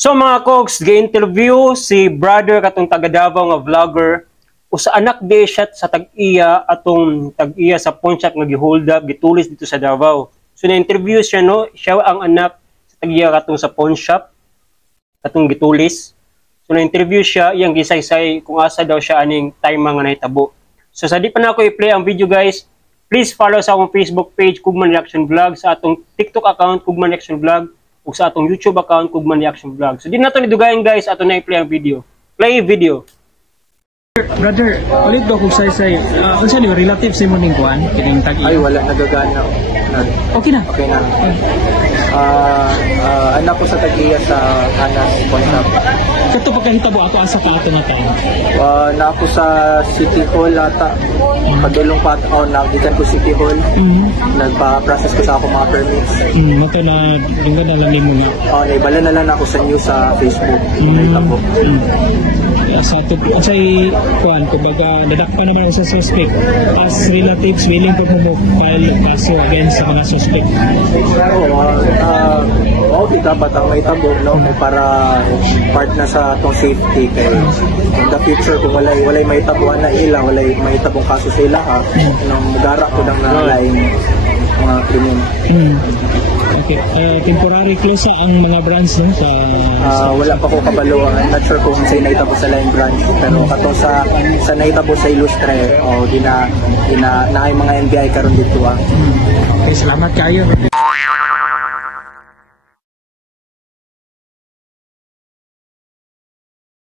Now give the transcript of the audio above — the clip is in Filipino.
So mga kogs, gi-interview si brother katong taga Davao nga vlogger usa anak di siya sa tag-iya atong tag-iya sa pawn shop nga gi-hold up gitulis dito sa Davao. So na-interview siya no, siya ang anak sa tag-iya katong sa pawn shop katong gitulis. So na-interview siya, iyang gisaysay kung asa daw siya aning time nga nahitabo. So sa di pa na ako i-play ang video guys, please follow sa akong Facebook page Kugman Reaction Vlog, sa atong TikTok account Kugman Reaction Vlog, ug sa atong YouTube account Kugman Reaction Vlog. So di nato ni dugayan guys, ato na i-play ang video. Play video. Brother, ulit daw kung say unsa ni relative sa imong kuan kining tag-iya? Ay, wala, nagagana. Okay na. Okay na. Anak ko sa tag-iya sa Anas Contact. Kato pagkahitabo ako asa ka ato na time. Na ako sa City Hall ata. Pagdulong pa nagikan ko City Hall. Nagpa-process ko sa ako mga permits. Mato na lingkod na lang nimo na. Naibala na lang ako sa news sa Facebook. Nahitabo. Sa say kuan kumbaga nadakpan naman ako sa suspect as relatives willing po mo file kaso against sa mga suspect. Okay dapat ang mahitabo no para part na sa atong safety kay in the future kung walay mahitabuan na ila walay mahitabong kaso sa ila ha nang magara ko nang nalain mga krimen. Okay, temporary close ang mga branch no sa wala pa ko kabalo. I'm not sure kung sa'yo nahitabo sa line branch pero katong sa nahitabo sa Ilustre o naay mga NBI karon dito. Okay, salamat kayo.